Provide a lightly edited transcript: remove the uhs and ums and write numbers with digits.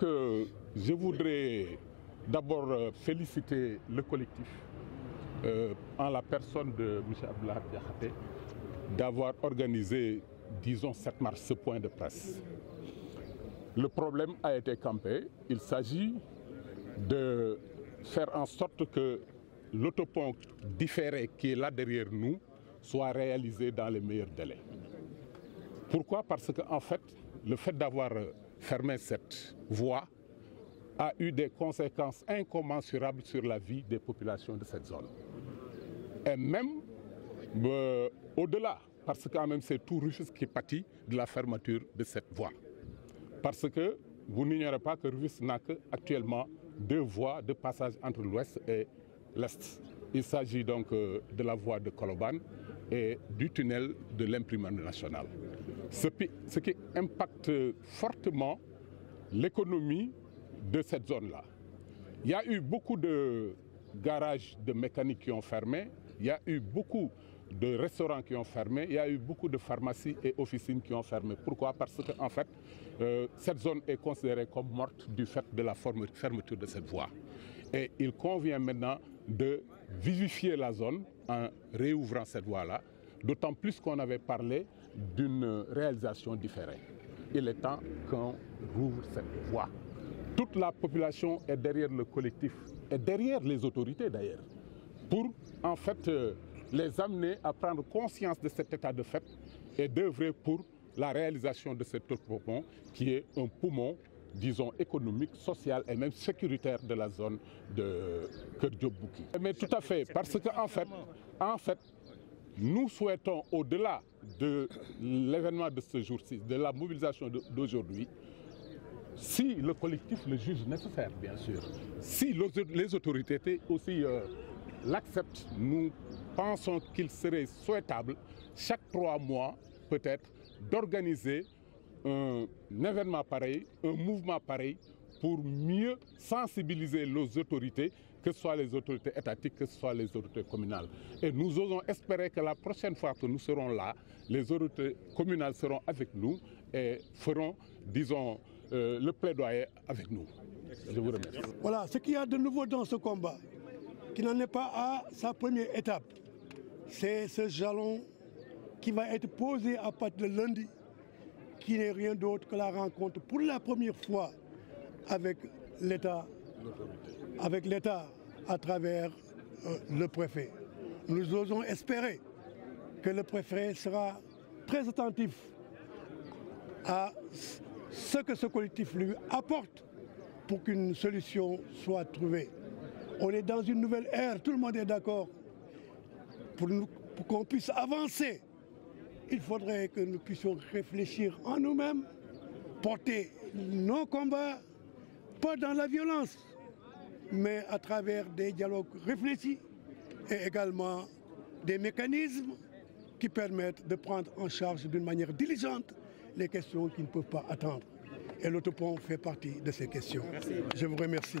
Je voudrais d'abord féliciter le collectif en la personne de M. Abdoulaye Diakhaté d'avoir organisé, disons, cette marche, ce point de presse. Le problème a été campé. Il s'agit de faire en sorte que l'autopont différé qui est là derrière nous soit réalisé dans les meilleurs délais. Pourquoi? Parce qu'en fait, le fait d'avoir fermé cette voie a eu des conséquences incommensurables sur la vie des populations de cette zone. Et même au-delà, parce que quand même c'est tout Rufisque qui pâtit de la fermeture de cette voie. Parce que vous n'ignorez pas que Rufisque n'a actuellement 2 voies de passage entre l'ouest et l'est. Il s'agit donc de la voie de Colobane et du tunnel de l'imprimante nationale. Ce qui impacte fortement l'économie de cette zone-là. Il y a eu beaucoup de garages de mécaniques qui ont fermé, il y a eu beaucoup de restaurants qui ont fermé, il y a eu beaucoup de pharmacies et officines qui ont fermé. Pourquoi? Parce qu'en fait, cette zone est considérée comme morte du fait de la fermeture de cette voie. Et il convient maintenant de vivifier la zone en réouvrant cette voie-là, d'autant plus qu'on avait parlé d'une réalisation différée. Il est temps qu'on rouvre cette voie. Toute la population est derrière le collectif et derrière les autorités d'ailleurs, pour en fait les amener à prendre conscience de cet état de fait et d'œuvrer pour la réalisation de cet autopont qui est un poumon, disons, économique, social et même sécuritaire de la zone de Keur Diop-Bouki. Mais tout à fait, parce qu'en fait, nous souhaitons, au-delà de l'événement de ce jour-ci, de la mobilisation d'aujourd'hui, si le collectif le juge nécessaire, bien sûr, si les autorités aussi l'acceptent, nous pensons qu'il serait souhaitable, chaque 3 mois, peut-être, d'organiser un événement pareil, un mouvement pareil, pour mieux sensibiliser les autorités, que ce soit les autorités étatiques, que ce soit les autorités communales. Et nous osons espérer que la prochaine fois que nous serons là, les autorités communales seront avec nous et feront, disons, le plaidoyer avec nous. Je vous remercie. Voilà, ce qu'il y a de nouveau dans ce combat, qui n'en est pas à sa première étape, c'est ce jalon qui va être posé à partir de lundi, qui n'est rien d'autre que la rencontre pour la première fois avec l'État à travers le préfet. Nous osons espérer que le préfet sera très attentif à ce que ce collectif lui apporte pour qu'une solution soit trouvée. On est dans une nouvelle ère, tout le monde est d'accord. Pour qu'on puisse avancer, il faudrait que nous puissions réfléchir en nous-mêmes, porter nos combats, pas dans la violence, mais à travers des dialogues réfléchis et également des mécanismes qui permettent de prendre en charge d'une manière diligente les questions qui ne peuvent pas attendre. Et l'autopont fait partie de ces questions. Merci. Je vous remercie.